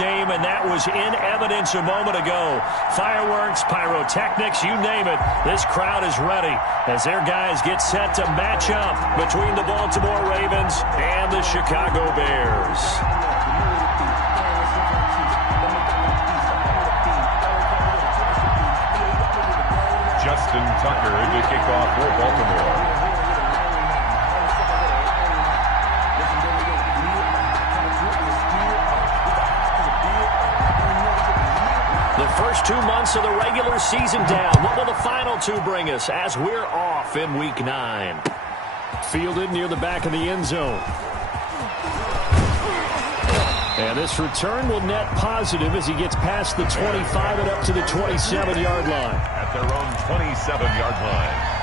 game, and that was in evidence a moment ago. Fireworks, pyrotechnics, you name it. This crowd is ready as their guys get set to match up between the Baltimore Ravens and the Chicago Bears. Justin Tucker to kick off for Baltimore. The first 2 months of the regular season down. What will the final two bring us as we're off in Week 9? Fielded near the back of the end zone. And this return will net positive as he gets past the 25 and up to the 27-yard line. At their own 27-yard line.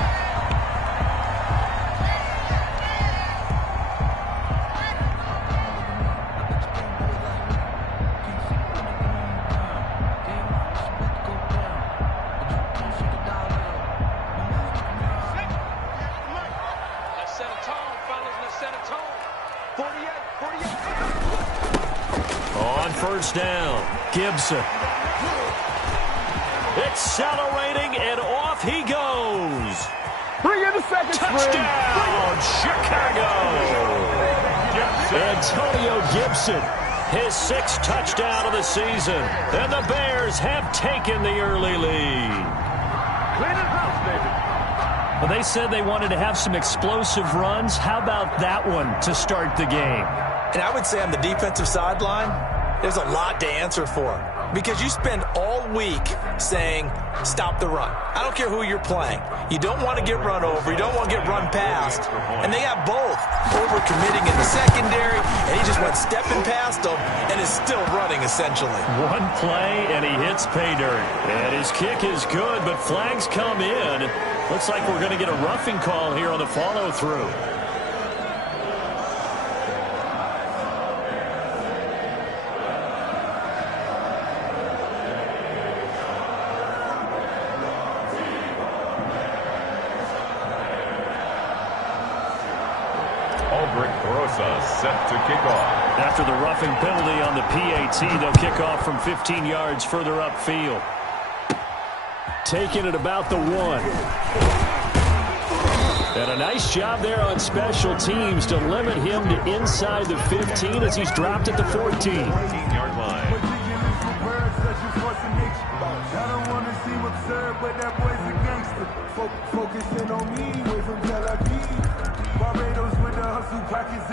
First down, Gibson. Accelerating, and off he goes. Bring in the second touchdown, Chicago. Antonio Gibson, his 6th touchdown of the season. And the Bears have taken the early lead. Clean it house, David. Well, they said they wanted to have some explosive runs. How about that one to start the game? And I would say on the defensive sideline, there's a lot to answer for because you spend all week saying, stop the run. I don't care who you're playing. You don't want to get run over. You don't want to get run past. And they have both. Overcommitting in the secondary, and he just went stepping past them and is still running, essentially. One play, and he hits pay dirt. And his kick is good, but flags come in. Looks like we're going to get a roughing call here on the follow-through. Set to kick off. After the roughing penalty on the PAT, they'll kick off from 15 yards further upfield. Taking it about the 1. And a nice job there on special teams to limit him to inside the 15 as he's dropped at the 14-yard line. Focusing on me, way from Tel Aviv. Barbados with the hustle pockets,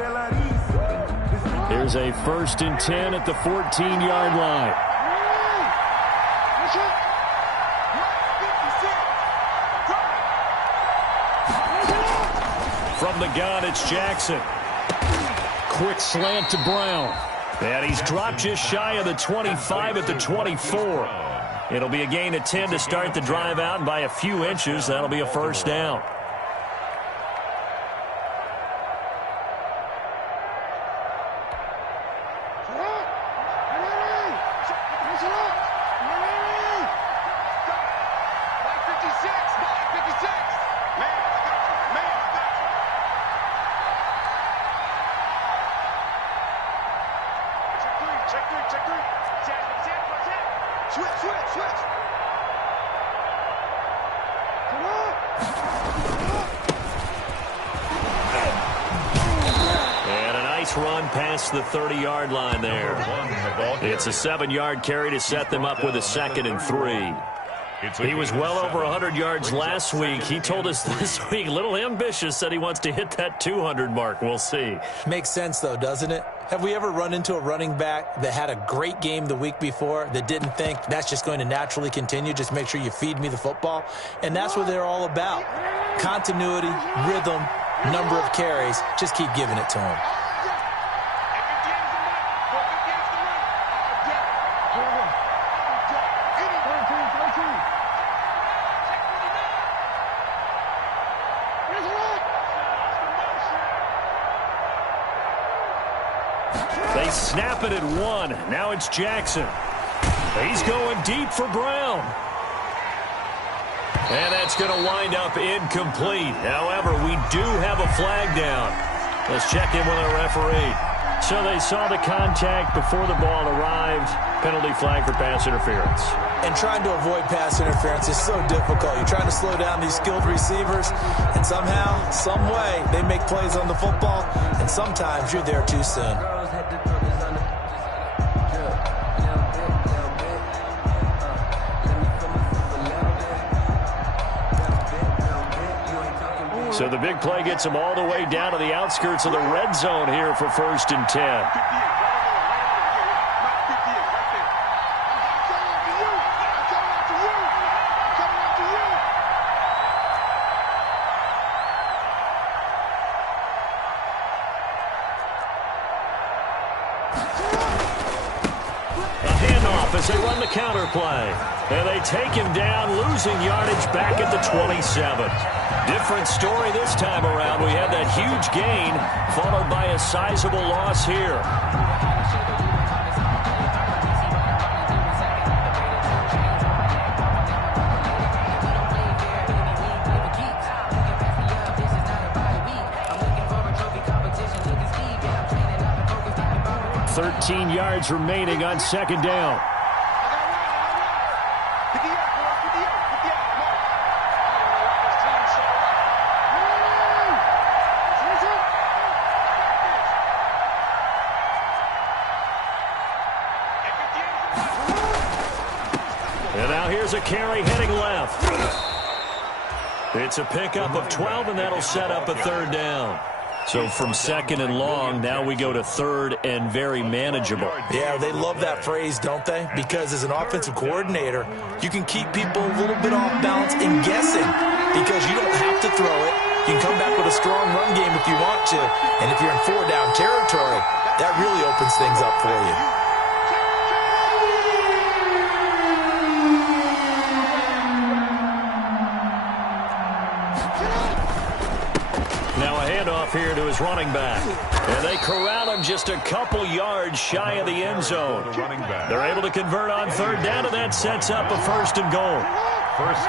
There's a 1st and 10 at the 14-yard line. From the gun, it's Jackson. Quick slant to Brown. And he's dropped just shy of the 25 at the 24. It'll be a gain of 10 to start the drive out, and by a few inches, that'll be a first down. Run past the 30-yard line there. It's a 7-yard carry to set them up with a 2nd and 3. He was well over 100 yards last week. He told us this week, a little ambitious, said he wants to hit that 200 mark. We'll see. Makes sense, though, doesn't it? Have we ever run into a running back that had a great game the week before that didn't think that's just going to naturally continue? Just make sure you feed me the football. And that's what they're all about. Continuity, rhythm, number of carries. Just keep giving it to him. They snap it at 1. Now it's Jackson. He's going deep for Brown. And that's going to wind up incomplete. However, we do have a flag down. Let's check in with our referee. So they saw the contact before the ball arrived. Penalty flag for pass interference. And trying to avoid pass interference is so difficult. You're trying to slow down these skilled receivers, and somehow, some way, they make plays on the football, and sometimes you're there too soon. So the big play gets them all the way down to the outskirts of the red zone here for 1st and 10. As they run the counter play. And they take him down, losing yardage back at the 27. Different story this time around. We had that huge gain, followed by a sizable loss here. $13 yards remaining on 2nd down. And now here's a carry heading left. It's a pickup of 12, and that'll set up a 3rd down. So from 2nd and long, now we go to 3rd and very manageable. Yeah, they love that phrase, don't they? Because as an offensive coordinator, you can keep people a little bit off balance and guessing because you don't have to throw it. You can come back with a strong run game if you want to. And if you're in 4-down territory, that really opens things up for you. Here to his running back. And they corral him just a couple yards shy of the end zone. They're able to convert on 3rd down, and that sets up a 1st and goal.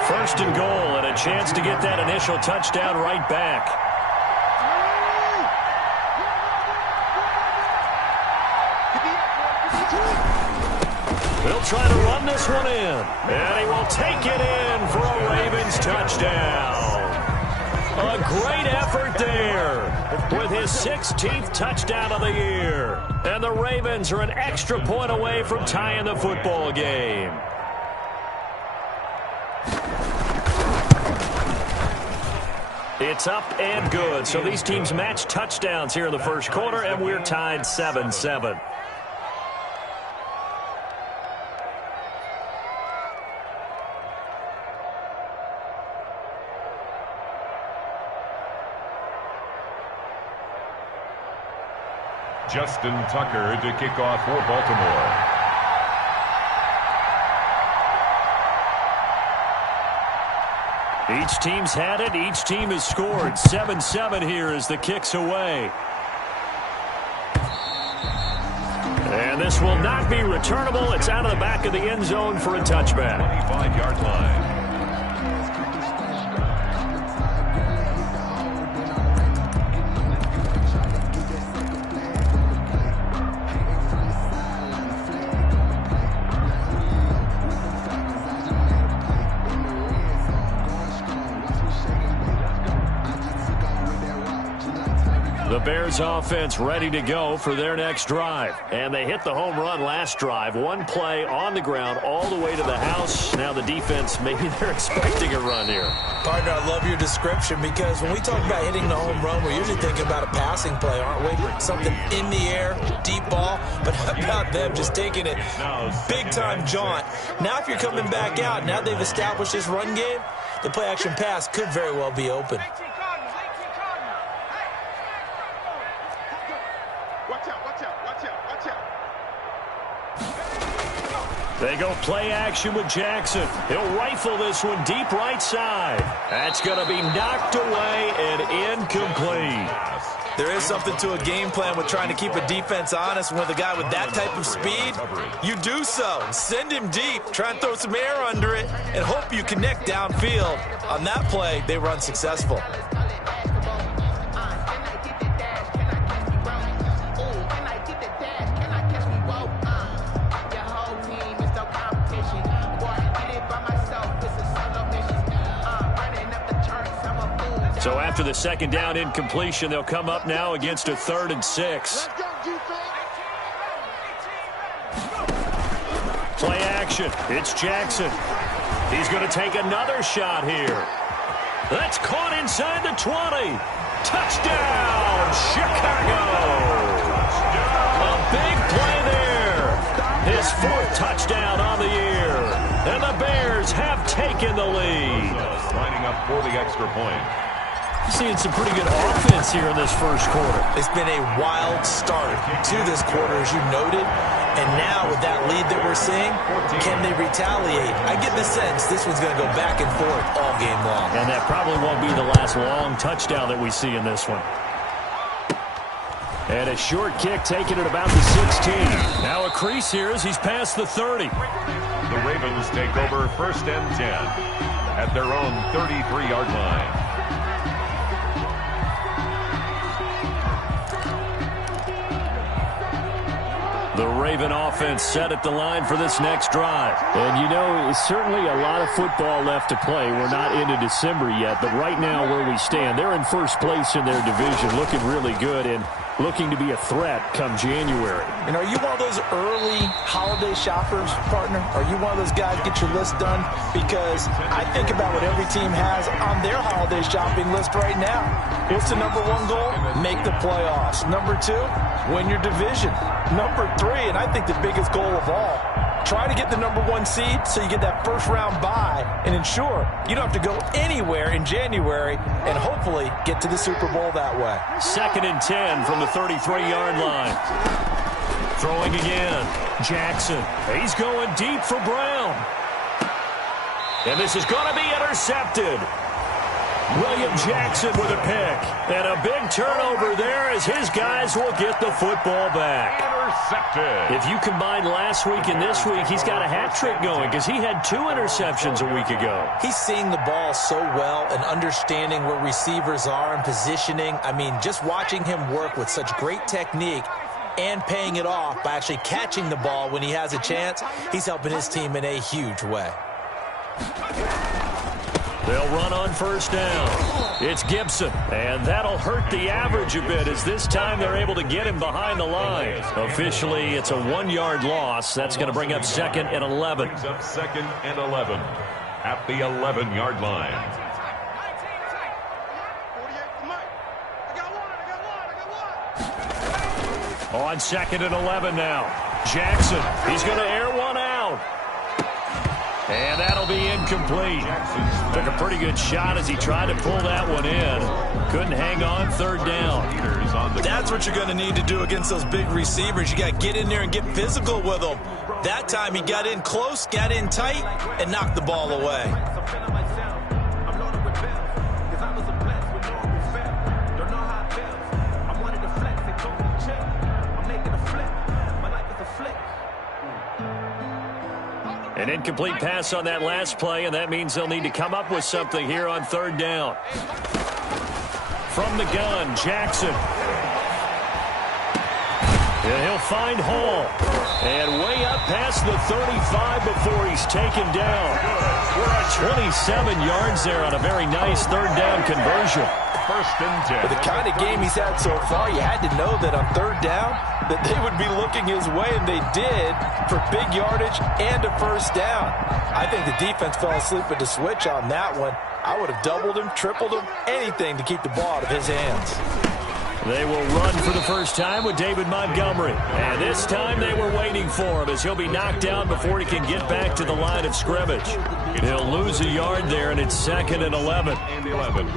First and goal, and a chance to get that initial touchdown right back. They'll try to run this one in. And he will take it in for a Ravens touchdown. A great effort there with his 16th touchdown of the year. And the Ravens are an extra point away from tying the football game. It's up and good. So these teams match touchdowns here in the 1st quarter, and we're tied 7-7. Justin Tucker to kick off for Baltimore. Each team's had it. Each team has scored. 7-7 here as the kick's away. And this will not be returnable. It's out of the back of the end zone for a touchback. 25-yard line. The Bears offense ready to go for their next drive. And they hit the home run last drive. One play on the ground all the way to the house. Now the defense, maybe they're expecting a run here. Partner, I love your description because when we talk about hitting the home run, we're usually thinking about a passing play, aren't we? Something in the air, deep ball. But how about them just taking it big-time jaunt? Now if you're coming back out, now they've established this run game, the play-action pass could very well be open. They go play action with Jackson. He'll rifle this one deep right side. That's going to be knocked away and incomplete. There is something to a game plan with trying to keep a defense honest. With a guy with that type of speed, you do so. Send him deep, try and throw some air under it, and hope you connect downfield. On that play, they were unsuccessful. So after the second down incompletion, they'll come up now against a 3rd and 6. Play action. It's Jackson. He's going to take another shot here. That's caught inside the 20. Touchdown, Chicago. A big play there. His 4th touchdown on the year. And the Bears have taken the lead. Lining up for the extra point. Seeing some pretty good offense here in this first quarter. It's been a wild start to this quarter, as you noted. And now with that lead that we're seeing, can they retaliate? I get the sense this one's going to go back and forth all game long. And that probably won't be the last long touchdown that we see in this one. And a short kick taken at about the 16. Now a crease here as he's past the 30. The Ravens take over 1st and 10 at their own 33-yard line. The Raven offense set at the line for this next drive. And, you know, certainly a lot of football left to play. We're not into December yet, but right now where we stand, they're in first place in their division, looking really good and looking to be a threat come January. And are you one of those early holiday shoppers, partner? Are you one of those guys get your list done? Because I think about what every team has on their holiday shopping list right now. What's the number 1 goal? Make the playoffs. Number 2, win your division. Number 3, and I think the biggest goal of all, try to get the number 1 seed so you get that first-round bye and ensure you don't have to go anywhere in January and hopefully get to the Super Bowl that way. 2nd and 10 from the 33-yard line. Throwing again. Jackson. He's going deep for Brown. And this is going to be intercepted. William Jackson with a pick. And a big turnover there as his guys will get the football back. Intercepted. If you combine last week and this week, he's got a hat trick going because he had 2 interceptions a week ago. He's seeing the ball so well and understanding where receivers are and positioning. I mean, just watching him work with such great technique and paying it off by actually catching the ball when he has a chance, he's helping his team in a huge way. They'll run on first down. It's Gibson, and that'll hurt the average a bit as this time they're able to get him behind the line. Officially, it's a 1-yard loss. That's going to bring up 2nd and 11. Brings up 2nd and 11 at the 11-yard line. On 2nd and 11 now. Jackson, he's going to air one out. And that'll be incomplete. Took a pretty good shot as he tried to pull that one in. Couldn't hang on 3rd down. That's what you're going to need to do against those big receivers. You got to get in there and get physical with them. That time he got in close, got in tight, and knocked the ball away. An incomplete pass on that last play, and that means they'll need to come up with something here on 3rd down. From the gun, Jackson. And he'll find Hall. And way up past the 35 before he's taken down. 27 yards there on a very nice 3rd down conversion. 1st and 10. With the kind of game he's had so far, you had to know that on 3rd down that they would be looking his way, and they did, for big yardage and a 1st down. I think the defense fell asleep at the switch on that one. I would have doubled him, tripled him, anything to keep the ball out of his hands. They will run for the first time with David Montgomery. And this time they were waiting for him as he'll be knocked down before he can get back to the line of scrimmage. He'll lose a yard there, and it's 2nd and 11. And 11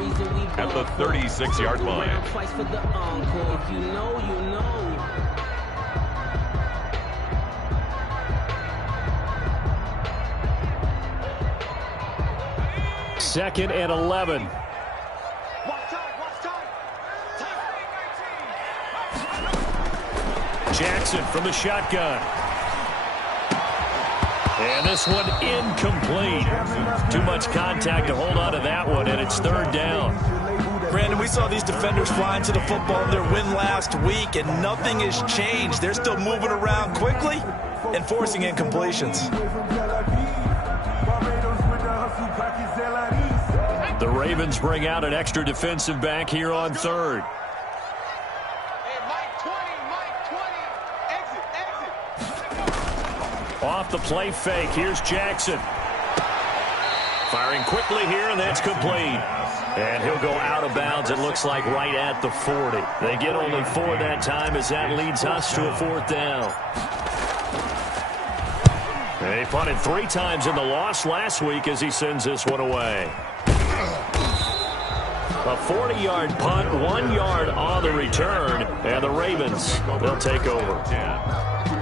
at the 36-yard line. Second and 11. Jackson from the shotgun. And this one incomplete. Too much contact to hold on to that one, and it's 3rd down. Brandon, we saw these defenders flying to the football in their win last week, and nothing has changed. They're still moving around quickly and forcing incompletions. The Ravens bring out an extra defensive back here on third. Off the play fake. Here's Jackson. Firing quickly here, and that's complete. And he'll go out of bounds, it looks like, right at the 40. They get only 4 that time as that leads us to a 4th down. They punted 3 times in the loss last week as he sends this one away. A 40-yard punt, 1 yard on the return, and the Ravens, they'll take over.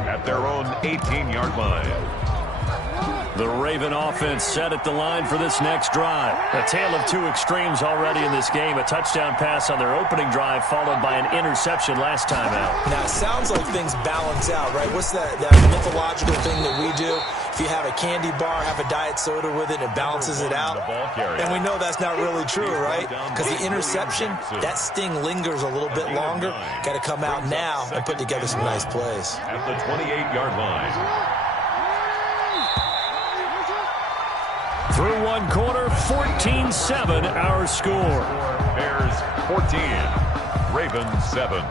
At their own 18-yard line. The Raven offense set at the line for this next drive. A tale of 2 extremes already in this game. A touchdown pass on their opening drive followed by an interception last time out. Now, it sounds like things balance out, right? What's that mythological thing that we do? If you have a candy bar, have a diet soda with it, it balances it out. And we know that's not really true, right? Because the interception, that sting lingers a little bit longer. Got to come out now and put together some nice plays. At the 28-yard line. Through 1 quarter, 14-7 our score. Bears 14, Ravens 7.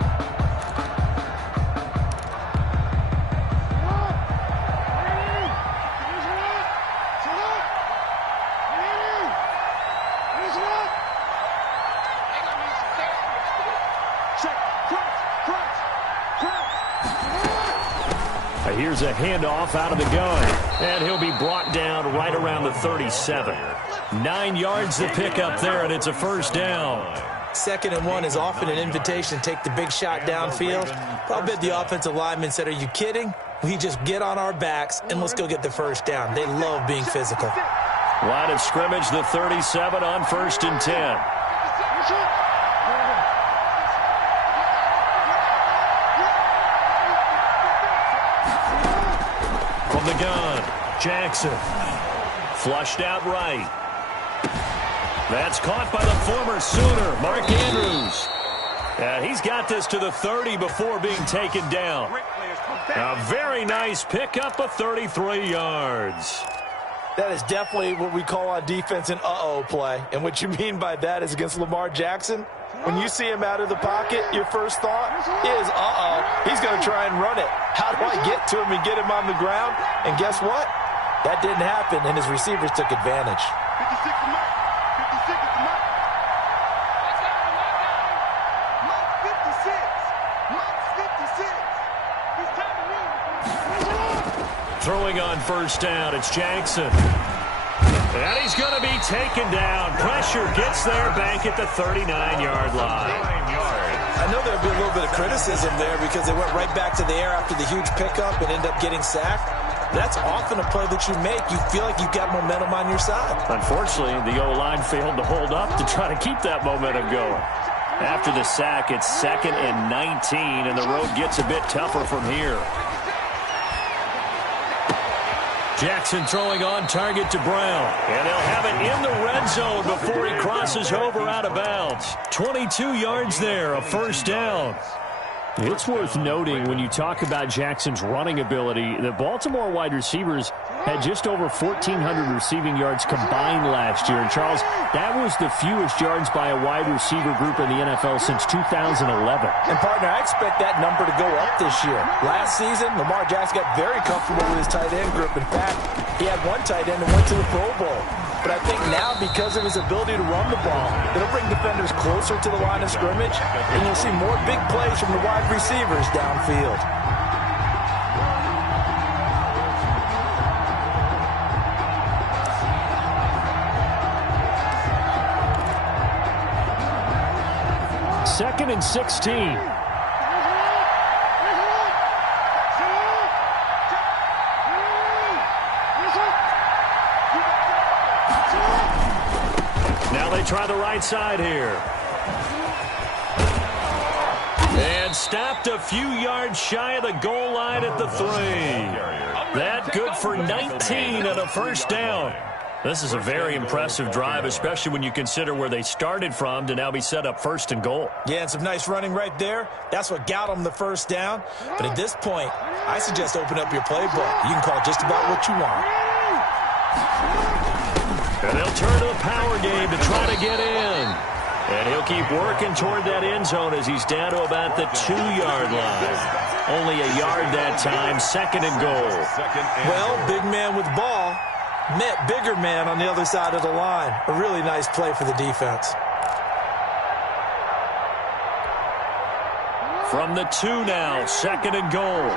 Here's a handoff out of the gun, and he'll be brought down right around the 37. 9 yards to pick up there, and it's a 1st down. 2nd and 1 is often an invitation to take the big shot downfield. But I bet the offensive lineman said, are you kidding? We just get on our backs, and let's go get the 1st down. They love being physical. Line of scrimmage, the 37 on 1st and 10. From the gun, Jackson. Flushed out right. That's caught by the former Sooner, Mark Andrews. He's got this to the 30 before being taken down. A very nice pickup of 33 yards. That is definitely what we call on defense an uh-oh play. And what you mean by that is against Lamar Jackson, when you see him out of the pocket, your first thought is, uh-oh, he's going to try and run it. How do I get to him and get him on the ground? And guess what? That didn't happen, and his receivers took advantage. 56 to Mike. 56 to Mike. Mike 56. Mike 56. He's time to run. Throwing on 1st down, it's Jackson. And he's going to be taken down. Pressure gets there back at the 39-yard line. I know there'll be a little bit of criticism there because they went right back to the air after the huge pickup and ended up getting sacked. That's often a play that you make. You feel like you've got momentum on your side. Unfortunately, the O-line failed to hold up to try to keep that momentum going. After the sack, it's 2nd and 19, and the road gets a bit tougher from here. Jackson throwing on target to Brown. And they'll have it in the red zone before he crosses over out of bounds. 22 yards there, a 1st down. It's worth noting when you talk about Jackson's running ability, the Baltimore wide receivers had just over 1,400 receiving yards combined last year. And, Charles, that was the fewest yards by a wide receiver group in the NFL since 2011. And, partner, I expect that number to go up this year. Last season, Lamar Jackson got very comfortable with his tight end group. In fact, he had one tight end and went to the Pro Bowl. But I think now, because of his ability to run the ball, it'll bring defenders closer to the line of scrimmage, and you'll see more big plays from the wide receivers downfield. Second and 16. Now they try the right side here. And stopped a few yards shy of the goal line at the 3. That good for 19 and a 1st down. This is a very impressive drive, especially when you consider where they started from to now be set up 1st and goal. Yeah, and some nice running right there. That's what got them the 1st down. But at this point, I suggest open up your playbook. You can call just about what you want. And they'll turn to the power game to try to get in. And he'll keep working toward that end zone as he's down to about the 2-yard line. Only a yard that time, 2nd and goal. Well, big man with ball met bigger man on the other side of the line. A really nice play for the defense. From the 2 now, 2nd and goal.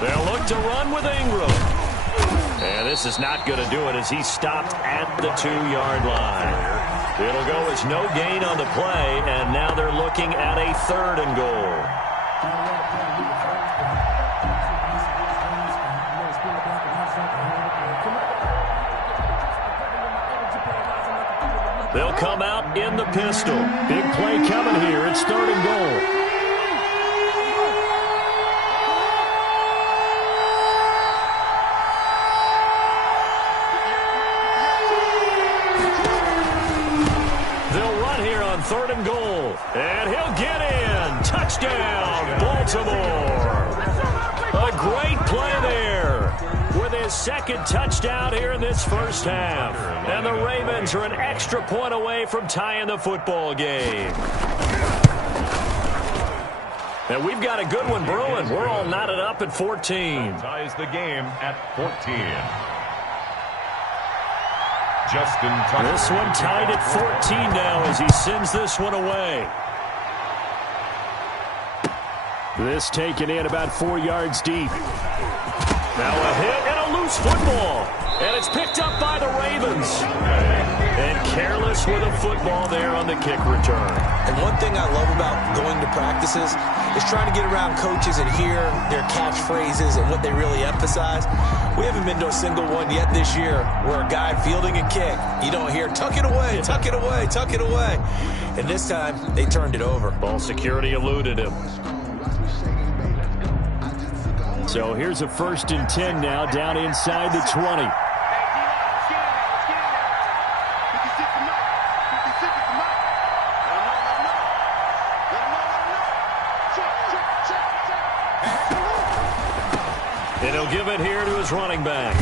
They'll look to run with Ingram. And this is not going to do it as he's stopped at the 2-yard line. It'll go as no gain on the play, and now they're looking at a 3rd and goal. They'll come out in the pistol. Big play coming here. It's 3rd and goal. They'll run here on 3rd and goal. And he'll get in. Touchdown, Baltimore. A great play there. With his 2nd touchdown here in this first half. And the Ravens are an extra point away from tying the football game. And we've got a good one brewing. We're all knotted up at 14. Ties the game at 14. Justin Tucker. This one tied at 14 now as he sends this one away. This taken in about 4 yards deep. Now a hit and a loose football. And it's picked up by the Ravens. And careless with a football there on the kick return. And one thing I love about going to practices is trying to get around coaches and hear their catchphrases and what they really emphasize. We haven't been to a single one yet this year where a guy fielding a kick, you don't hear, tuck it away, tuck it away, tuck it away. And this time, they turned it over. Ball security eluded him. So here's a 1st and 10 now, down inside the 20. And he'll give it here to his running back.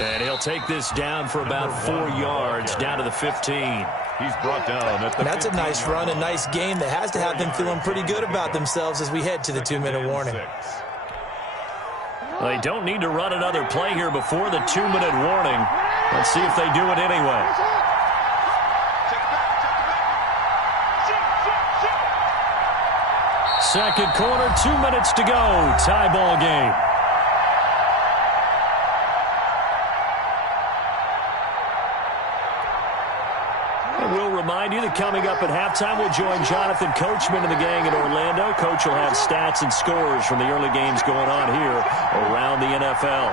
And he'll take this down for about 4 yards, down to the 15. He's brought down at the And that's a nice run, a nice game that has to have them feeling pretty good about themselves as we head to the 2-minute warning. They don't need to run another play here before the 2-minute warning. Let's see if they do it anyway. Second quarter, 2 minutes to go. Tie ball game. And we'll remind you that coming up at halftime, we'll join Jonathan Coachman and the gang in Orlando. Coach will have stats and scores from the early games going on here around the NFL.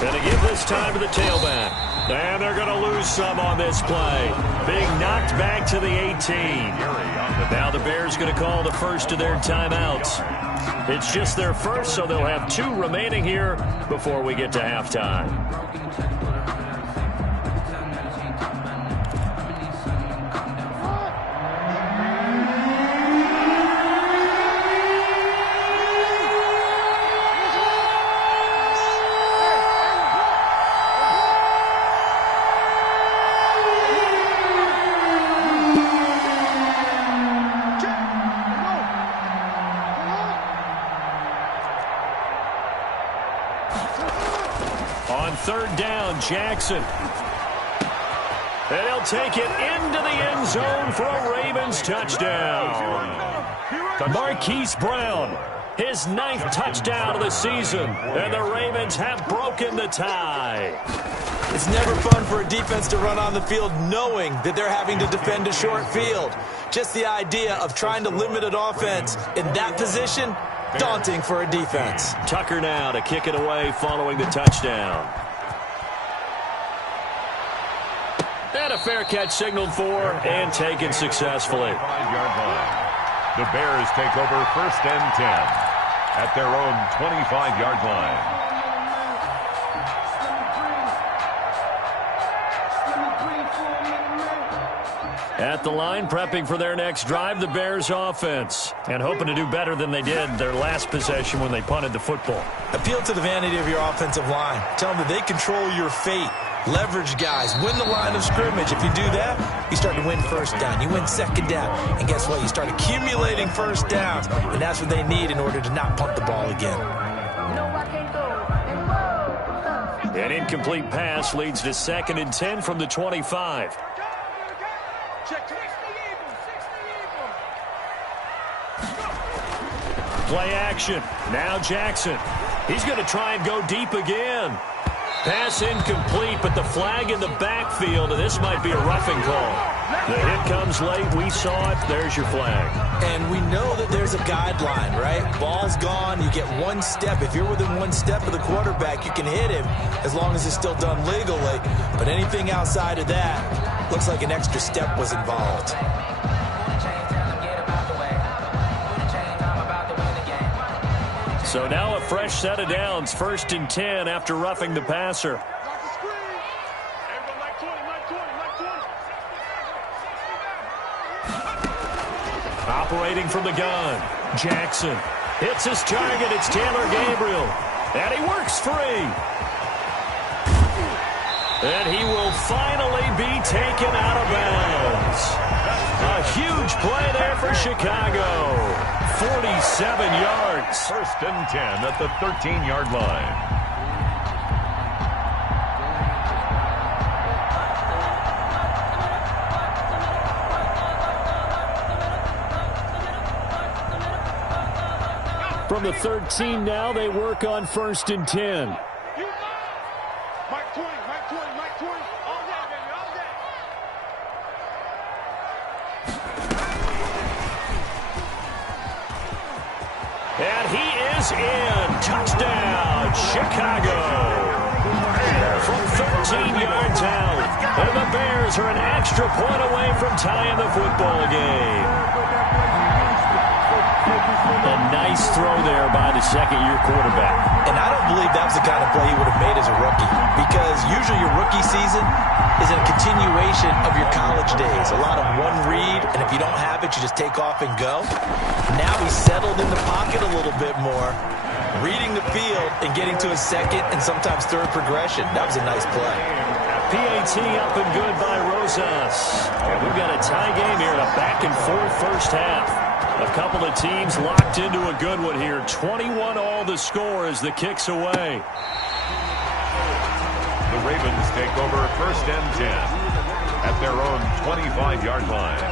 Going to give this time to the tailback. And they're going to lose some on this play. Being knocked back to the 18. Now the Bears going to call the first of their timeouts. It's just their first, so they'll have 2 remaining here before we get to halftime. On 3rd down, Jackson. And he'll take it into the end zone for a Ravens touchdown. Marquise Brown, his 9th touchdown of the season. And the Ravens have broken the tie. It's never fun for a defense to run on the field knowing that they're having to defend a short field. Just the idea of trying to limit an offense in that position, daunting for a defense. Tucker now to kick it away following the touchdown. And a fair catch signaled for and taken successfully. 5-yard line. The Bears take over 1st and 10 at their own 25-yard line. At the line, prepping for their next drive, the Bears offense. And hoping to do better than they did their last possession when they punted the football. Appeal to the vanity of your offensive line. Tell them that they control your fate. Leverage guys. Win the line of scrimmage. If you do that, you start to win first down. You win second down. And guess what? You start accumulating first downs. And that's what they need in order to not punt the ball again. An incomplete pass leads to 2nd and 10 from the 25. Play action. Now Jackson. He's going to try and go deep again. Pass incomplete, but the flag in the backfield, and this might be a roughing call. The hit comes late. We saw it. There's your flag. And we know that there's a guideline, right? Ball's gone. You get one step. If you're within one step of the quarterback, you can hit him as long as it's still done legally. But anything outside of that, looks like an extra step was involved. So now a fresh set of downs, 1st and 10 after roughing the passer. Operating from the gun, Jackson hits his target. It's Taylor Gabriel, and he works free. And he will finally be taken out of bounds. A huge play there for Chicago. 47 yards. 1st and 10 at the 13-yard line. From the 13 now, they work on 1st and 10. Mike 20, Mike 20, Mike 20. All day, baby, all day. And he is in. Touchdown, Chicago. From 13 yards out. And the Bears are an extra point away from tying the football game. A nice throw there by the second-year quarterback. And I don't believe that was the kind of play he would have made as a rookie, because usually your rookie season is a continuation of your college days. A lot of one read, and if you don't have it, you just take off and go. Now he's settled in the pocket a little bit more, reading the field and getting to his second and sometimes third progression. That was a nice play. PAT up and good by Rosas. And we've got a tie game here, a back-and-forth first half. A couple of teams locked into a good one here. 21-all the score as the kick's away. The Ravens take over 1st and 10 at their own 25-yard line.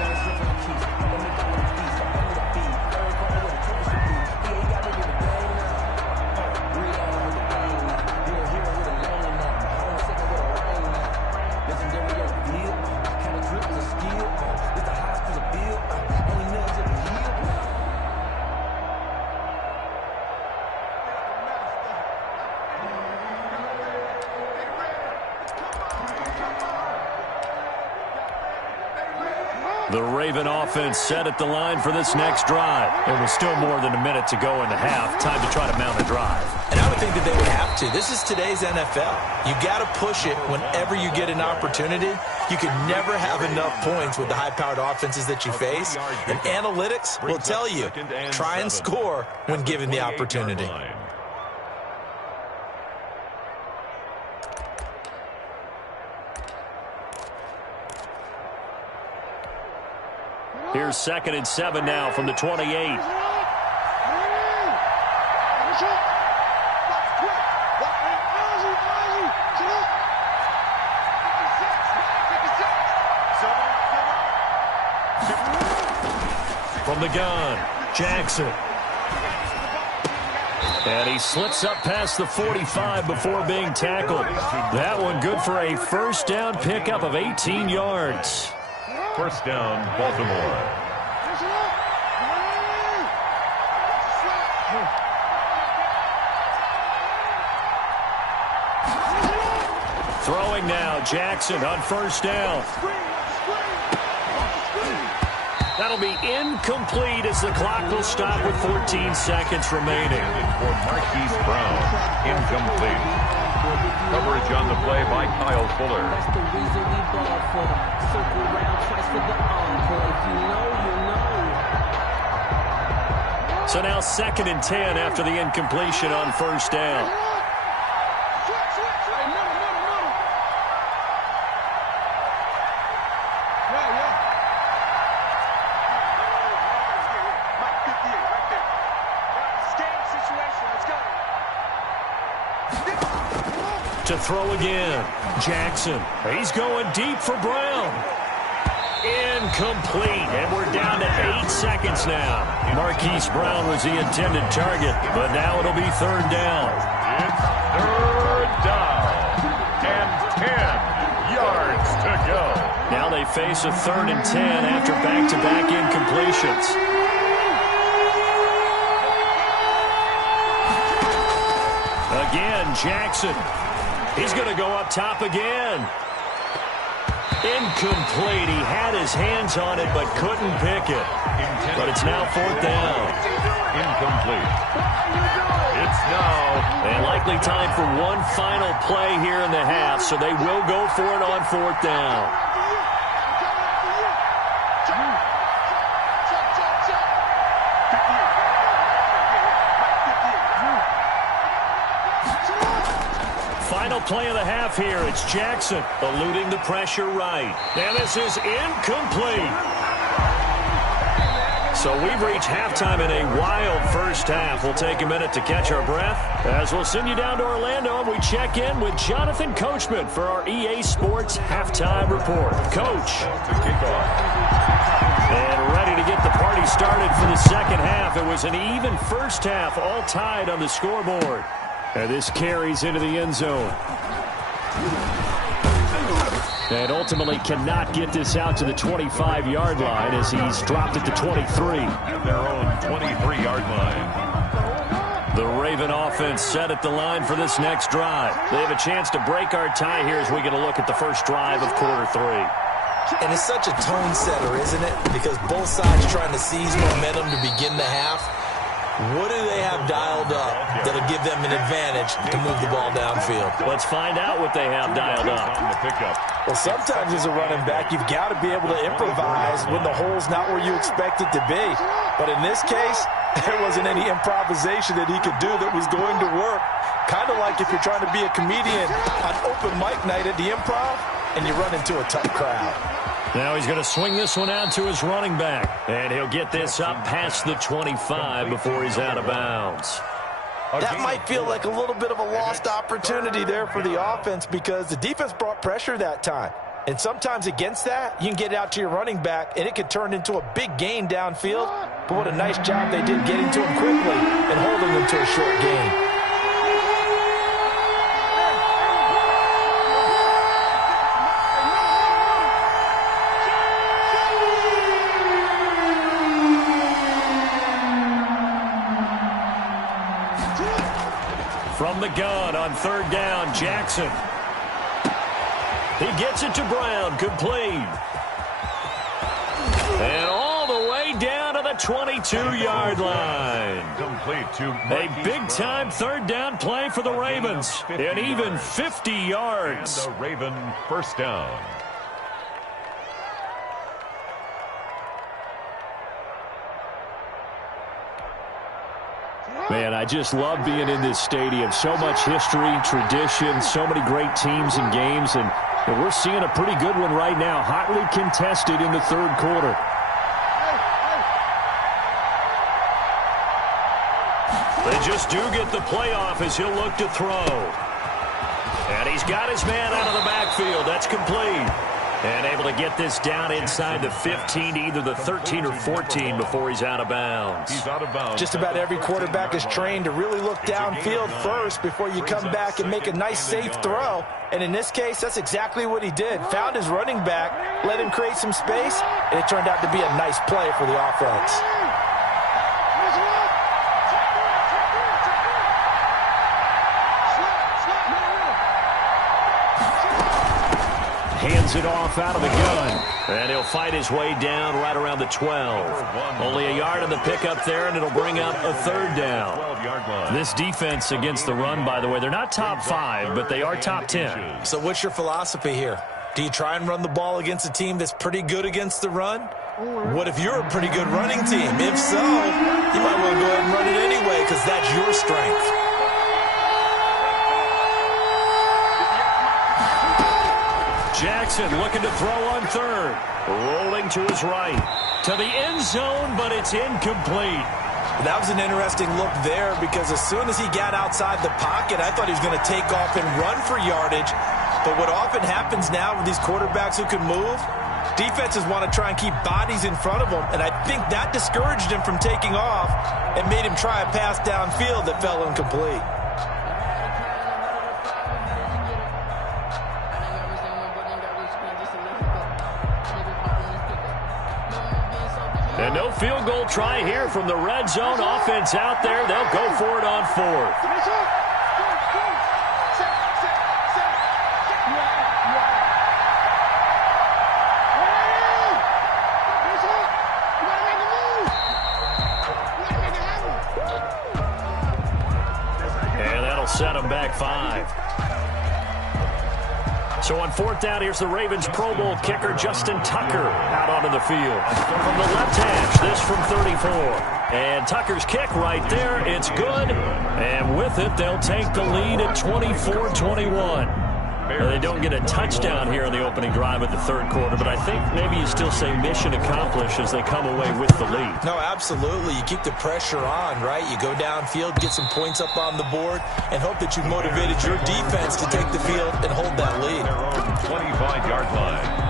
The Raven offense set at the line for this next drive. There was still more than a minute to go in the half. Time to try to mount a drive. And I would think that they would have to. This is today's NFL. You got to push it whenever you get an opportunity. You can never have enough points with the high-powered offenses that you face. And analytics will tell you, try and score when given the opportunity. Here's 2nd and 7 now from the 28. From the gun, Jackson. And he slips up past the 45 before being tackled. That one good for a first down pickup of 18 yards. 1st down, Baltimore. Throwing now, Jackson on 1st down. That'll be incomplete as the clock will stop with 14 seconds remaining. For Marquise Brown, incomplete. Coverage on the play by Kyle Fuller. That's the reason we ball for. Circle round twice for the encore. If you know, you know. So now 2nd and 10 after the incompletion on first down. To throw again. Jackson. He's going deep for Brown. Incomplete. And we're down to 8 seconds now. Marquise Brown was the intended target, but now it'll be 3rd down. It's 3rd down. And 10 yards to go. Now they face a 3rd and 10 after back-to-back incompletions. Again, Jackson. He's going to go up top again. Incomplete. He had his hands on it but couldn't pick it. But it's now 4th down. Incomplete. It's now. And likely time for one final play here in the half, so they will go for it on 4th down. Final play of the half here. It's Jackson eluding the pressure right. And this is incomplete. So we've reached halftime in a wild first half. We'll take a minute to catch our breath as we'll send you down to Orlando and we check in with Jonathan Coachman for our EA Sports Halftime Report. Coach. To kick off. And ready to get the party started for the second half. It was an even first half, all tied on the scoreboard. And this carries into the end zone. And ultimately cannot get this out to the 25-yard line as he's dropped at the 23. At their own 23-yard line. The Raven offense set at the line for this next drive. They have a chance to break our tie here as we get a look at the first drive of quarter 3. And it's such a tone setter, isn't it? Because both sides trying to seize momentum to begin the half. What do they have dialed up that'll give them an advantage to move the ball downfield? Let's find out what they have dialed up. On the pickup. Well, sometimes as a running back, you've got to be able to improvise when the hole's not where you expect it to be. But in this case, there wasn't any improvisation that he could do that was going to work. Kind of like if you're trying to be a comedian on open mic night at the Improv and you run into a tough crowd. Now he's going to swing this one out to his running back. And he'll get this up past the 25 before he's out of bounds. That might feel like a little bit of a lost opportunity there for the offense because the defense brought pressure that time. And sometimes against that, you can get it out to your running back, and it could turn into a big gain downfield. But what a nice job they did getting to him quickly and holding him to a short gain. From the gun on 3rd down, Jackson. He gets it to Brown, complete. And all the way down to the 22-yard line. Complete to A big-time 3rd down play for the Ravens. And even 50 yards. And the Raven first down. Man, I just love being in this stadium. So much history, tradition, so many great teams and games, and we're seeing a pretty good one right now, hotly contested in the 3rd quarter. They just do get the playoff as he'll look to throw. And he's got his man out of the backfield. That's complete. And able to get this down inside the 15 to either the 13 or 14 before he's out of bounds. He's out of bounds. Just about every quarterback is trained to really look downfield first before you come back and make a nice, safe throw. And in this case, that's exactly what he did. Found his running back, let him create some space, and it turned out to be a nice play for the offense. hands it off out of the gun. And he'll fight his way down right around the 12. Only a yard on the pickup there, and it'll bring up a third down. This defense against the run, by the way, they're not top 5, but they are top 10. So what's your philosophy here? Do you try and run the ball against a team that's pretty good against the run? What if you're a pretty good running team? If so, you might want to go ahead and run it anyway because that's your strength. Jackson looking to throw on third. Rolling to his right. To the end zone, but it's incomplete. That was an interesting look there because as soon as he got outside the pocket, I thought he was going to take off and run for yardage. But what often happens now with these quarterbacks who can move, defenses want to try and keep bodies in front of them, and I think that discouraged him from taking off and made him try a pass downfield that fell incomplete. And no field goal try here from the red zone. Offense out there. They'll go for it on fourth. And that'll set them back 5. So on fourth down, here's the Ravens Pro Bowl kicker Justin Tucker out onto the field. From the left hash, this from 34. And Tucker's kick right there, it's good. And with it, they'll take the lead at 24-21. They don't get a touchdown here on the opening drive of the third quarter, but I think maybe you still say mission accomplished as they come away with the lead. No, absolutely. You keep the pressure on, right? You go downfield, get some points up on the board, and hope that you've motivated your defense to take the field and hold that lead. Their own 25-yard line.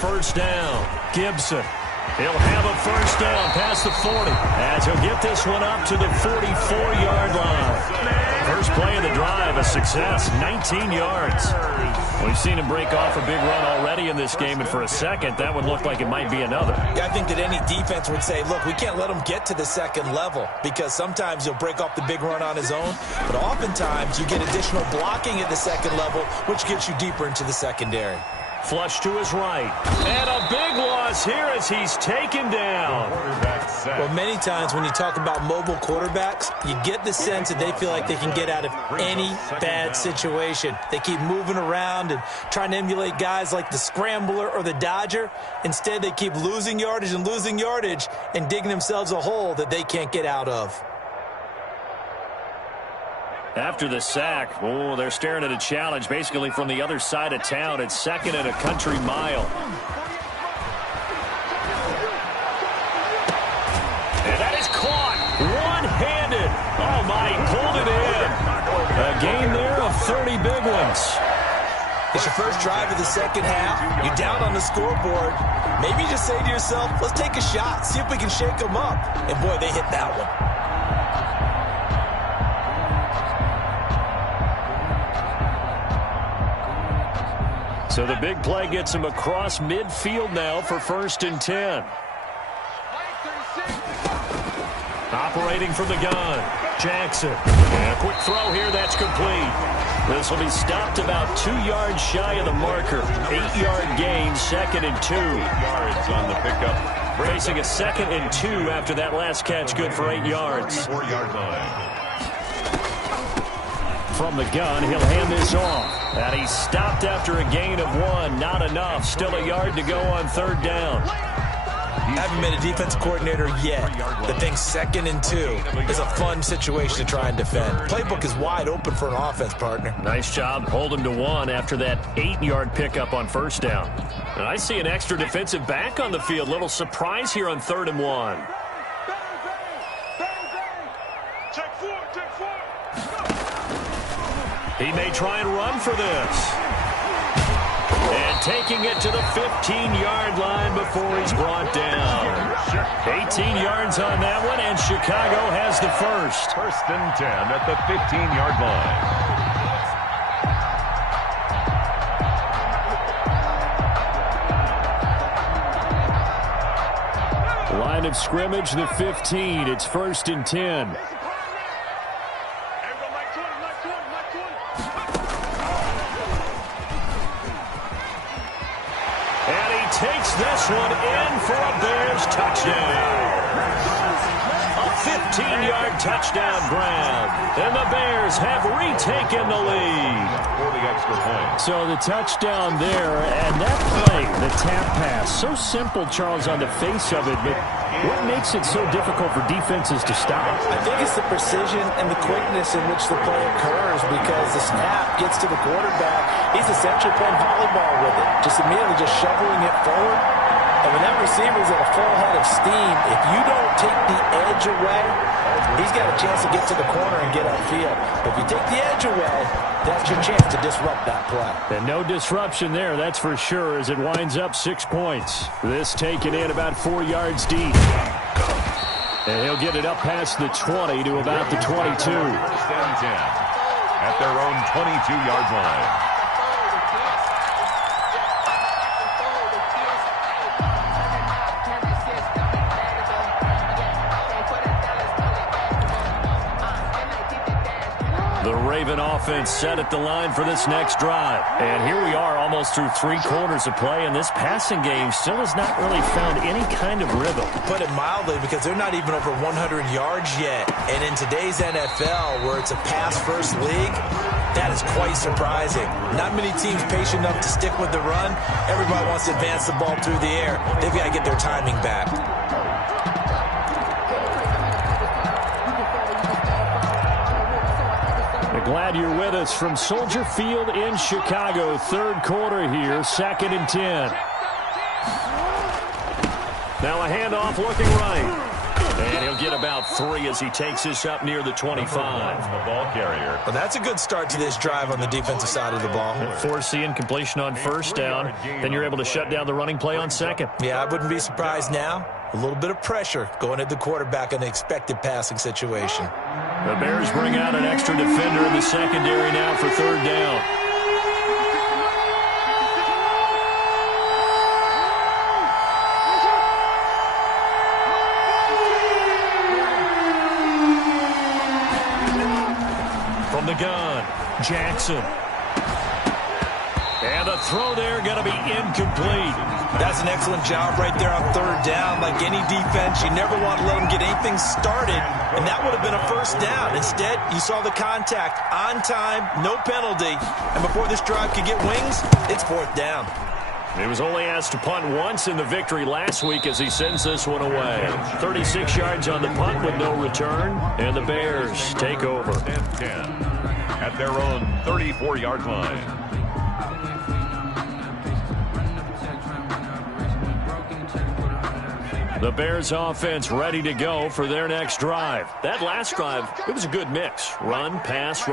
First down, Gibson. He'll have a first down past the 40 as he'll get this one up to the 44-yard line. First play of the drive, a success, 19 yards. We've seen him break off a big run already in this game, and for a second, that would look like it might be another. Yeah, I think that any defense would say, look, we can't let him get to the second level because sometimes he'll break off the big run on his own, but oftentimes you get additional blocking at the second level, which gets you deeper into the secondary. Flush to his right. And a big loss here as he's taken down. Well, many times when you talk about mobile quarterbacks, you get the sense that they feel like they can get out of any bad situation. They keep moving around and trying to emulate guys like the Scrambler or the Dodger. Instead, they keep losing yardage and digging themselves a hole that they can't get out of. After the sack, they're staring at a challenge basically from the other side of town. It's second and a country mile. And that is caught one-handed. Oh, my, he pulled it in. A gain there of 30 big ones. It's your first drive of the second half. You're down on the scoreboard. Maybe you just say to yourself, let's take a shot, see if we can shake them up. And, boy, they hit that one. So the big play gets him across midfield now for 1st and 10. Operating from the gun, Jackson. And a quick throw here, that's complete. This will be stopped about 2 yards shy of the marker. 8-yard gain, 2nd and 2. 8 yards on the pickup. Facing a 2nd and 2 after that last catch, good for 8 yards. 4-yard line. From the gun, he'll hand this off. And he's stopped after a gain of 1. Not enough. Still a yard to go on 3rd down. Haven't been a defensive coordinator yet. The thing 2nd and 2 is a fun situation to try and defend. Playbook is wide open for an offense, partner. Nice job. Hold him to 1 after that 8-yard pickup on 1st down. And I see an extra defensive back on the field. Little surprise here on 3rd and 1. He may try and run for this. And taking it to the 15-yard line before he's brought down. 18 yards on that one, and Chicago has the first. 1st and 10 at the 15-yard line. Line of scrimmage, the 15. It's 1st and 10. And he takes this one in for a Bears touchdown. A 15-yard touchdown grab. And the Bears have retaken the lead. For the extra point. So the touchdown there, and that play, the tap pass, so simple, Charles, on the face of it, but what makes it so difficult for defenses to stop? I think it's the precision and the quickness in which the play occurs, because the snap gets to the quarterback. He's essentially playing volleyball with it, just immediately just shoveling it forward. And when that receiver's at a full head of steam, if you don't take the edge away, he's got a chance to get to the corner and get upfield. But if you take the edge away, that's your chance to disrupt that play. And no disruption there, that's for sure, as it winds up 6 points. This taken in about 4 yards deep. And he'll get it up past the 20 to about the 22. 1st and 10 at their own 22-yard line. The Raven offense set at the line for this next drive. And here we are almost through 3 quarters of play, and this passing game still has not really found any kind of rhythm. Put it mildly, because they're not even over 100 yards yet. And in today's NFL, where it's a pass-first league, that is quite surprising. Not many teams patient enough to stick with the run. Everybody wants to advance the ball through the air. They've got to get their timing back. Glad you're with us from Soldier Field in Chicago. 3rd quarter here, 2nd and 10. Now a handoff looking right. And he'll get about 3 as he takes this up near the 25. The ball carrier. Well, that's a good start to this drive on the defensive side of the ball. Force the incompletion on 1st down. Then you're able to shut down the running play on 2nd. Yeah, I wouldn't be surprised now. A little bit of pressure going at the quarterback in an expected passing situation. The Bears bring out an extra defender in the secondary now for 3rd down. From the gun, Jackson. And the throw there going to be incomplete. That's an excellent job right there on 3rd down. Like any defense, you never want to let them get anything started, and that would have been a 1st down. Instead, you saw the contact on time, no penalty, and before this drive could get wings, it's 4th down. He was only asked to punt once in the victory last week as he sends this one away. 36 yards on the punt with no return, and the Bears take over. 10 at their own 34-yard line. The Bears offense ready to go for their next drive. That last drive, it was a good mix. Run, pass,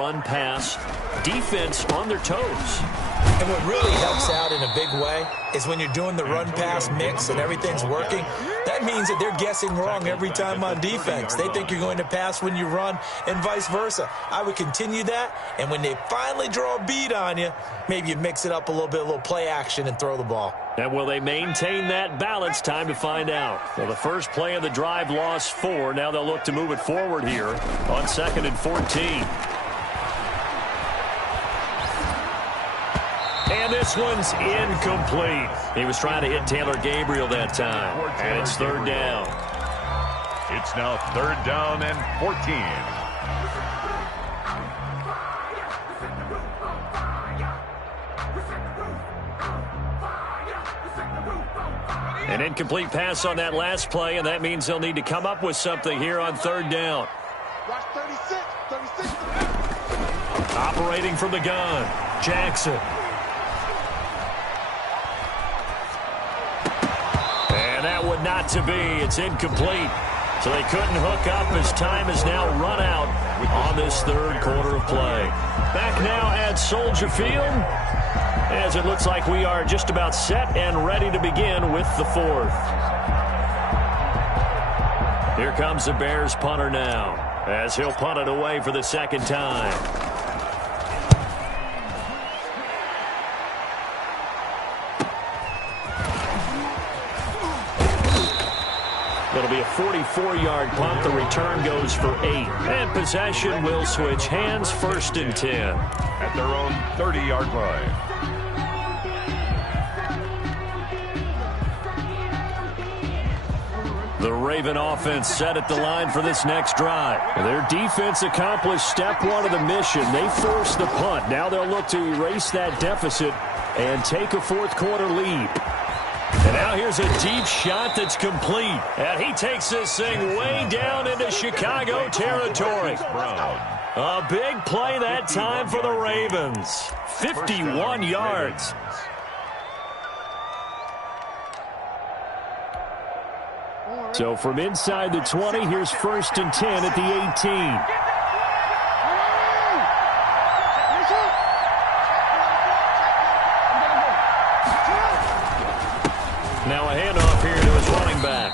defense on their toes. And what really helps out in a big way is when you're doing the run-pass mix and everything's working, that means that they're guessing wrong every time on defense. They think you're going to pass when you run and vice versa. I would continue that, and when they finally draw a bead on you, maybe you mix it up a little play action and throw the ball. And will they maintain that balance? Time to find out. Well, the first play of the drive lost 4. Now they'll look to move it forward here on 2nd and 14. And this one's incomplete. He was trying to hit Taylor Gabriel that time. And it's 3rd down. It's now 3rd down and 14. An incomplete pass on that last play, and that means they'll need to come up with something here on 3rd down. Watch 36. Operating from the gun, Jackson. And that would not to be. It's incomplete. So they couldn't hook up as time is now run out on this 3rd quarter of play. Back now at Soldier Field, as it looks like we are just about set and ready to begin with the 4th. Here comes the Bears punter now, as he'll punt it away for the second time. It'll be a 44-yard punt. The return goes for 8. And possession will switch hands, 1st and 10. At their own 30-yard line. The Raven offense set at the line for this next drive. Their defense accomplished step 1 of the mission. They forced the punt. Now they'll look to erase that deficit and take a fourth-quarter lead. And now here's a deep shot that's complete. And he takes this thing way down into Chicago territory. A big play that time for the Ravens. 51 yards. So from inside the 20, here's 1st and 10 at the 18. Now a handoff here to his running back.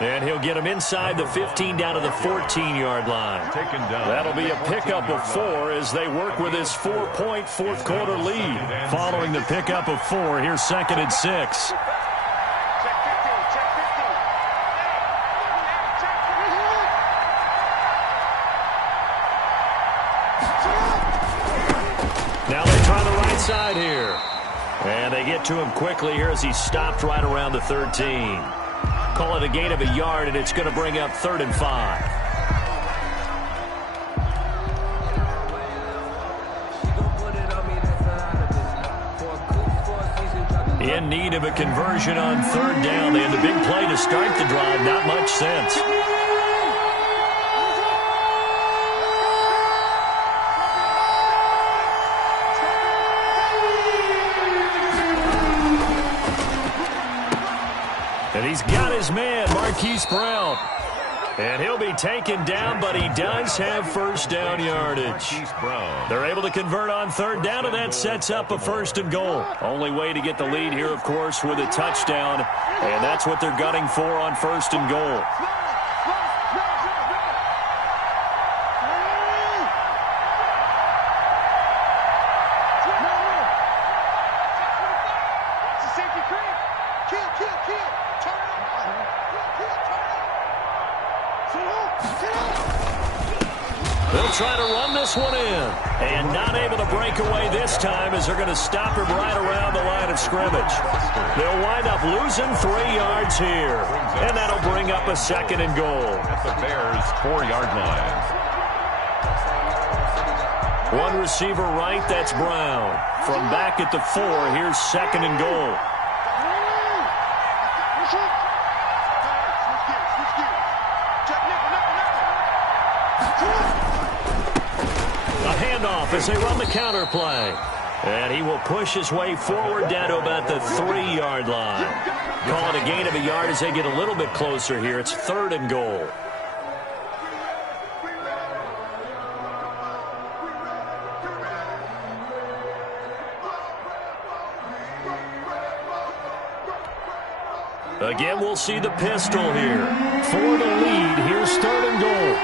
And he'll get him inside the 15 down to the 14-yard line. That'll be a pickup of 4 as they work with his 4-point fourth-quarter lead. Following the pickup of 4, here's 2nd and 6. Now they try the right side here. And they get to him quickly here as he stopped right around the 13. Call it a gain of a yard, and it's going to bring up 3rd and 5. In need of a conversion on 3rd down. They had the big play to start the drive. Not much sense. And he's got his man, Marquise Brown. And he'll be taken down, but he does have 1st down yardage. They're able to convert on 3rd down, and that sets up a 1st and goal. Only way to get the lead here, of course, with a touchdown. And that's what they're gunning for on 1st and goal. They'll try to run this one in. And not able to break away this time as they're going to stop him right around the line of scrimmage. They'll wind up losing 3 yards here. And that'll bring up a 2nd and goal. At the Bears' 4-yard line. One receiver right, that's Brown. From back at the 4, here's 2nd and goal. As they run the counter play. And he will push his way forward down to about the 3-yard line. Call it a gain of a yard as they get a little bit closer here. It's 3rd and goal. Again, we'll see the pistol here. For the lead, here's 3rd and goal.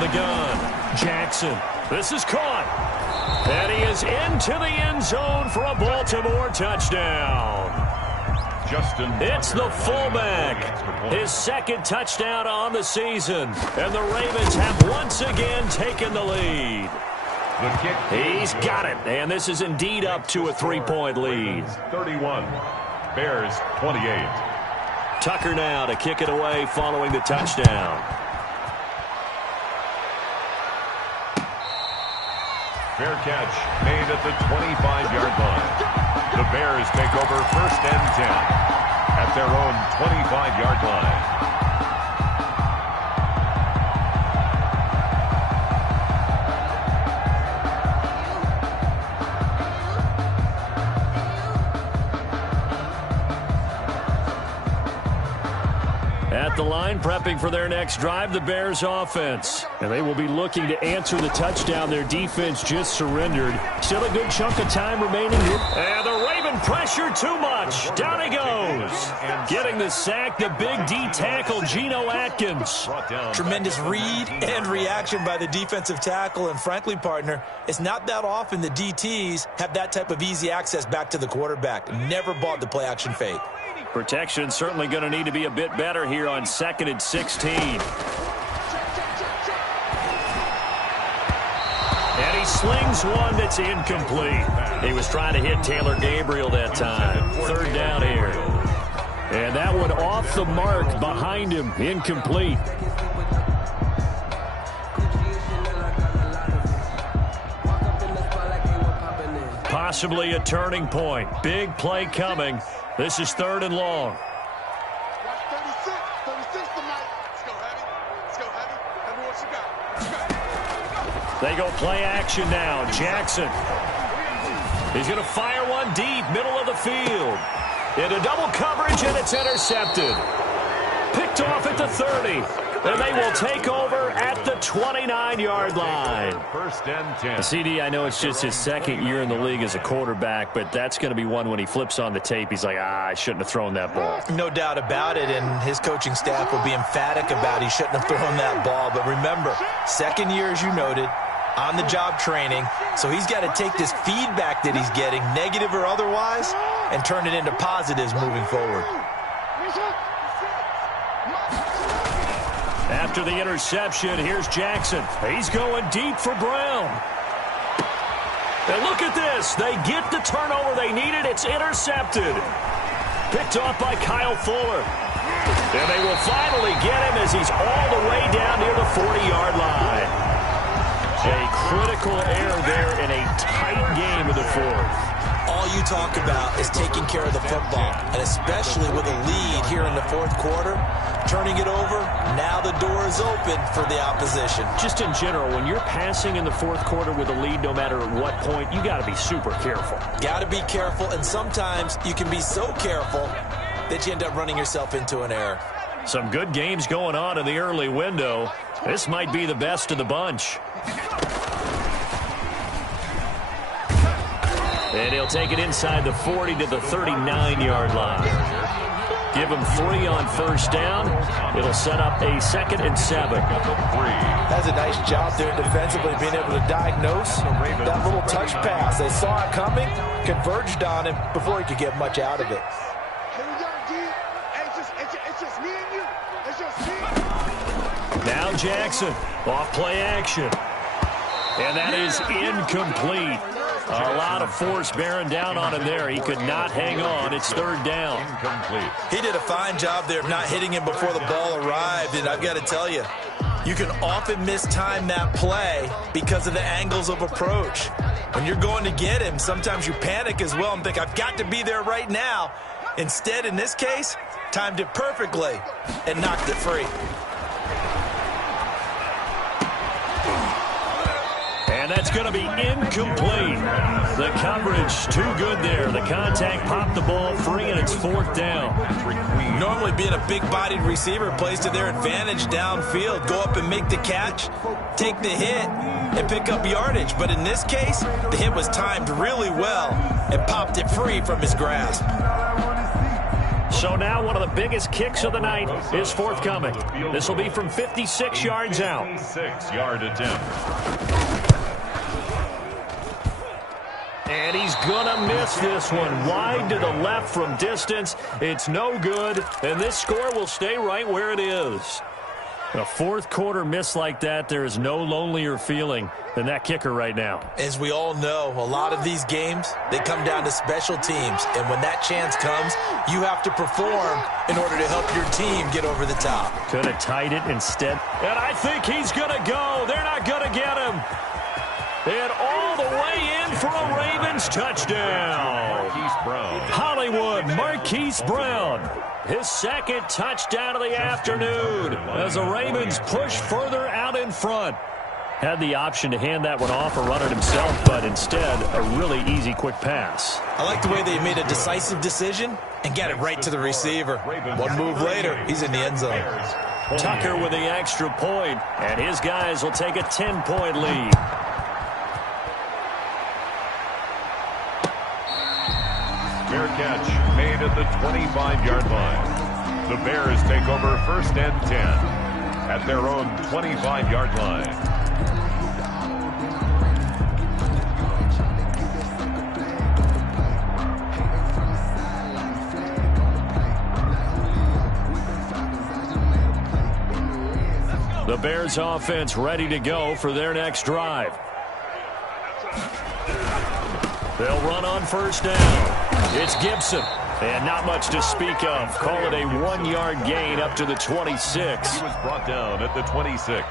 The gun, Jackson. This is caught. And he is into the end zone for a Baltimore touchdown. It's the fullback. His 2nd touchdown on the season. And the Ravens have once again taken the lead. He's got it. And this is indeed up to a 3-point lead. 31. Bears 28. Tucker now to kick it away following the touchdown. Fair catch made at the 25-yard line. The Bears take over 1st and 10 at their own 25-yard line. At the line, prepping for their next drive, the Bears offense. And they will be looking to answer the touchdown their defense just surrendered. Still a good chunk of time remaining here. And the Raven pressure too much. Down he goes. Getting the sack, the big D tackle, Geno Atkins. Tremendous read and reaction by the defensive tackle. And frankly, partner, it's not that often the DTs have that type of easy access back to the quarterback. Never bought the play action fake. Protection certainly going to need to be a bit better here on 2nd and 16. And he slings one that's incomplete. He was trying to hit Taylor Gabriel that time. 3rd down here. And that one off the mark behind him. Incomplete. Possibly a turning point. Big play coming. This is 3rd and long. They go play action now. Jackson. He's going to fire one deep, middle of the field. Into double coverage, and it's intercepted. Picked off at the 30. And they will take over at the 29-yard line. 1st and 10. CD, I know it's just his 2nd year in the league as a quarterback, but that's going to be one when he flips on the tape. He's like, I shouldn't have thrown that ball. No doubt about it, and his coaching staff will be emphatic about he shouldn't have thrown that ball. But remember, 2nd year, as you noted, on-the-job training, so he's got to take this feedback that he's getting, negative or otherwise, and turn it into positives moving forward. After the interception, here's Jackson. He's going deep for Brown. And look at this. They get the turnover they needed. It's intercepted. Picked off by Kyle Fuller. And they will finally get him as he's all the way down near the 40-yard line. A critical error there in a tight game in the 4th. All you talk about is taking care of the football, and especially with a lead here in the 4th quarter, turning it over, now the door is open for the opposition. Just in general, when you're passing in the 4th quarter with a lead, no matter at what point, you got to be super careful. Got to be careful, and sometimes you can be so careful that you end up running yourself into an error. Some good games going on in the early window. This might be the best of the bunch. And he'll take it inside the 40 to the 39-yard line. Give him 3 on 1st down. It'll set up a 2nd and 7. That's a nice job there defensively, being able to diagnose that little touch pass. They saw it coming, converged on him before he could get much out of it. Now Jackson, off play action. And that is incomplete. A lot of force bearing down on him there. He could not hang on. It's 3rd down. Incomplete. He did a fine job there of not hitting him before the ball arrived, and I've got to tell you, you can often mistime that play because of the angles of approach. When you're going to get him, sometimes you panic as well and think, I've got to be there right now. Instead, in this case, timed it perfectly and knocked it free. And that's going to be incomplete. The coverage too good there. The contact popped the ball free, and it's 4th down. Normally being a big-bodied receiver plays to their advantage downfield. Go up and make the catch, take the hit, and pick up yardage. But in this case, the hit was timed really well and popped it free from his grasp. So now one of the biggest kicks of the night is forthcoming. This will be from 56 yards out. 56-yard attempt. And he's going to miss this one. Wide to the left from distance. It's no good, and this score will stay right where it is. A 4th quarter miss like that, there is no lonelier feeling than that kicker right now. As we all know, a lot of these games, they come down to special teams. And when that chance comes, you have to perform in order to help your team get over the top. Could have tied it instead. And I think he's going to go. They're not going to get him. And all the way in for a Ravens touchdown. Marquise Brown. Hollywood Marquise Brown. His 2nd touchdown of the afternoon as the Ravens push further out in front. Had the option to hand that one off or run it himself, but instead, a really easy quick pass. I like the way they made a decisive decision and got it right to the receiver. One move later, he's in the end zone. Tucker with the extra point, and his guys will take a 10-point lead. Fair catch made at the 25-yard line. The Bears take over 1st and 10 at their own 25-yard line. The Bears offense ready to go for their next drive. They'll run on 1st down. It's Gibson. And not much to speak of. Call it a 1-yard gain up to the 26. He was brought down at the 26.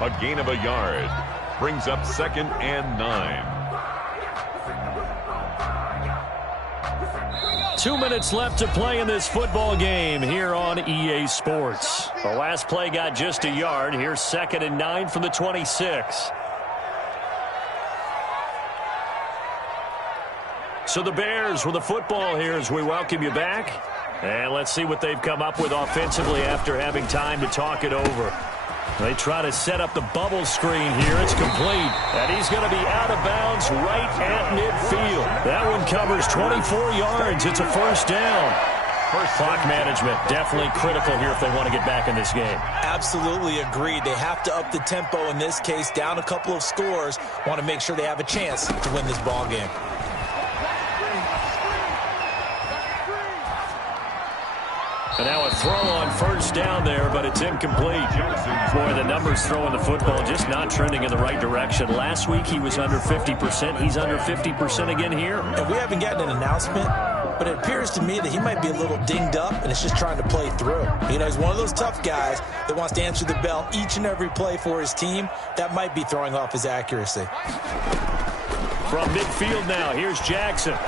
A gain of a yard. Brings up 2nd and 9. 2 minutes left to play in this football game here on EA Sports. The last play got just a yard. Here's 2nd and 9 from the 26. So the Bears with the football here as we welcome you back. And let's see what they've come up with offensively after having time to talk it over. They try to set up the bubble screen here. It's complete. And he's going to be out of bounds right at midfield. That one covers 24 yards. It's a 1st down. Clock management definitely critical here if they want to get back in this game. Absolutely agreed. They have to up the tempo in this case, down a couple of scores. Want to make sure they have a chance to win this ball game. And now a throw on 1st down there, but it's incomplete. Boy, the numbers throwing the football just not trending in the right direction. Last week he was under 50%. He's under 50% again here. And we haven't gotten an announcement, but it appears to me that he might be a little dinged up and it's just trying to play through. You know, he's one of those tough guys that wants to answer the bell each and every play for his team. That might be throwing off his accuracy. From midfield now, here's Jackson.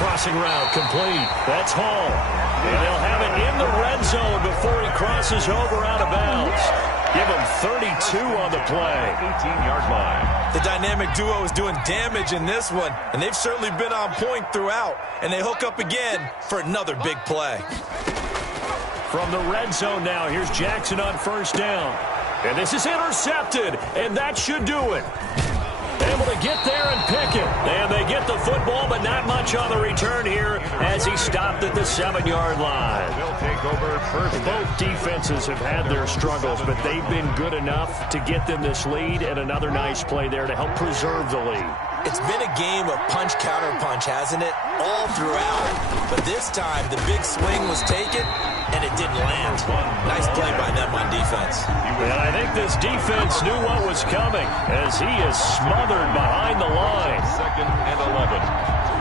Crossing route complete. That's Hall. And they'll have it in the red zone before he crosses over out of bounds. Give him 32 on the play. 18-yard line. The dynamic duo is doing damage in this one, and they've certainly been on point throughout. And they hook up again for another big play. From the red zone now, here's Jackson on 1st down. And this is intercepted, and that should do it. Able to get there and pick it. And they get the football, but not much on the return here as he stopped at the 7-yard line. They'll take over 1st. Both defenses have had their struggles, but they've been good enough to get them this lead, and another nice play there to help preserve the lead. It's been a game of punch-counter-punch, hasn't it? All throughout. But this time, the big swing was taken, and it didn't land. Nice play by them on defense. And I think this defense knew what was coming as he is smothered behind the line. 2nd and 11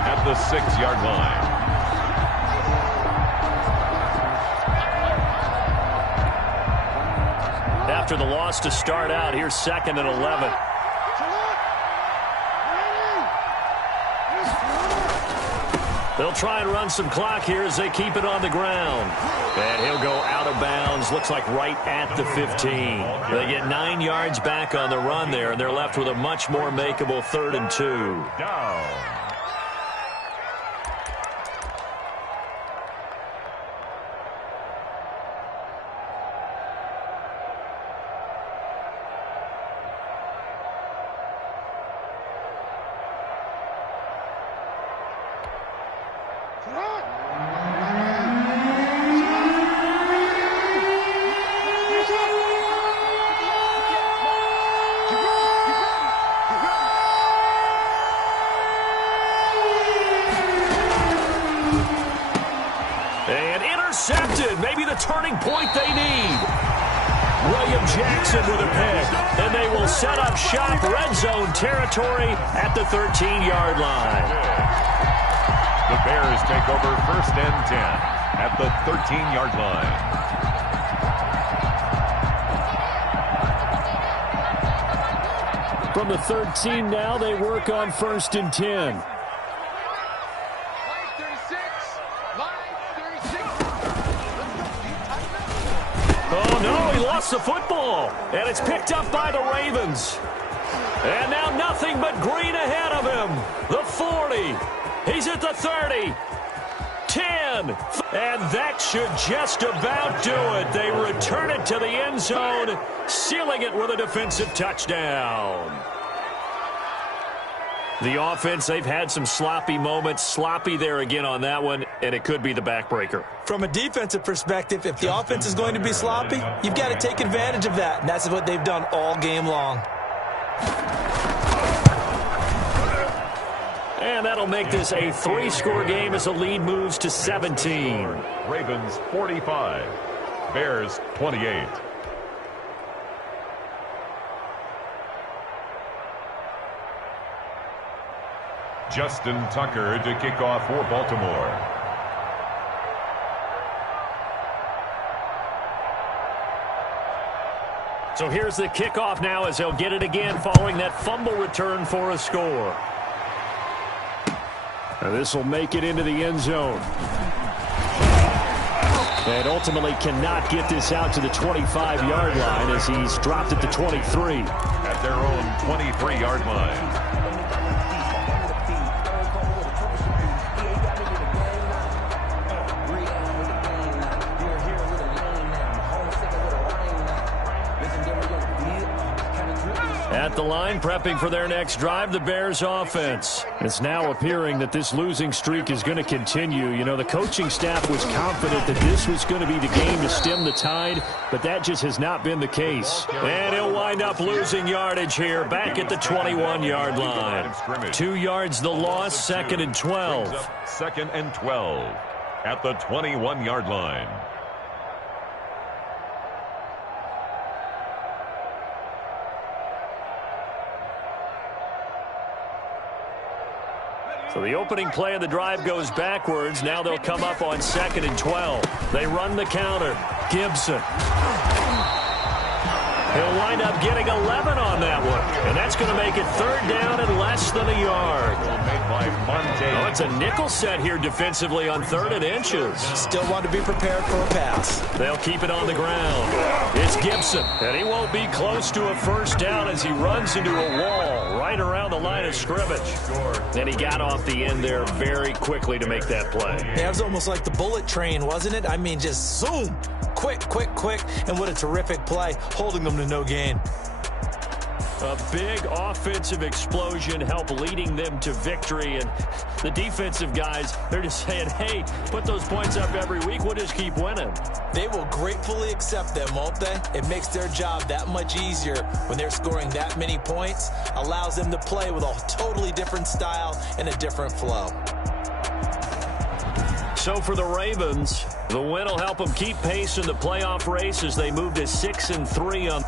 at the 6-yard line. After the loss to start out, here's 2nd and 11. They'll try and run some clock here as they keep it on the ground. And he'll go out of bounds, looks like right at the 15. They get 9 yards back on the run there, and they're left with a much more makeable 3rd and 2. Down. Maybe the turning point they need. William Jackson with a pick. And they will set up shop red zone territory at the 13-yard line. The Bears take over 1st and 10 at the 13-yard line. From the 13 now, they work on 1st and 10. lost the football, and it's picked up by the Ravens. And now nothing but green ahead of him. The 40. He's at the 30. 10. And that should just about do it. They return it to the end zone, sealing it with a defensive touchdown. The offense, they've had some sloppy moments. Sloppy there again on that one, and it could be the backbreaker. From a defensive perspective, if the offense is going to be sloppy, you've got to take advantage of that, and that's what they've done all game long. And that'll make this a 3-score game as the lead moves to 17. Ravens 45, Bears 28. Justin Tucker to kick off for Baltimore. So here's the kickoff now as they'll get it again following that fumble return for a score. And this will make it into the end zone. And ultimately cannot get this out to the 25-yard line as he's dropped at the 23. At their own 23-yard line. At the line, prepping for their next drive, the Bears offense. It's now appearing that this losing streak is going to continue. You know, the coaching staff was confident that this was going to be the game to stem the tide, but that just has not been the case. And he'll wind up losing yardage here, back at the 21-yard line. 2 yards the loss, 2nd and 12. 2nd and 12 at the 21-yard line. So the opening play of the drive goes backwards. Now they'll come up on 2nd and 12. They run the counter. Gibson. He'll wind up getting 11 on that one. And that's going to make it 3rd down and less than a yard. Oh, it's a nickel set here defensively on 3rd and inches. Still want to be prepared for a pass. They'll keep it on the ground. It's Gibson. And he won't be close to a 1st down as he runs into a wall right around the line of scrimmage. And he got off the end there very quickly to make that play. Yeah, it was almost like the bullet train, wasn't it? I mean, just zoom. Quick, quick, quick. And what a terrific play, holding them to no gain. A big offensive explosion helped leading them to victory. And the defensive guys, they're just saying, hey, put those points up every week. We'll just keep winning. They will gratefully accept them, won't they? It makes their job that much easier when they're scoring that many points. Allows them to play with a totally different style and a different flow. So for the Ravens, the win will help them keep pace in the playoff race as they move to 6-3 on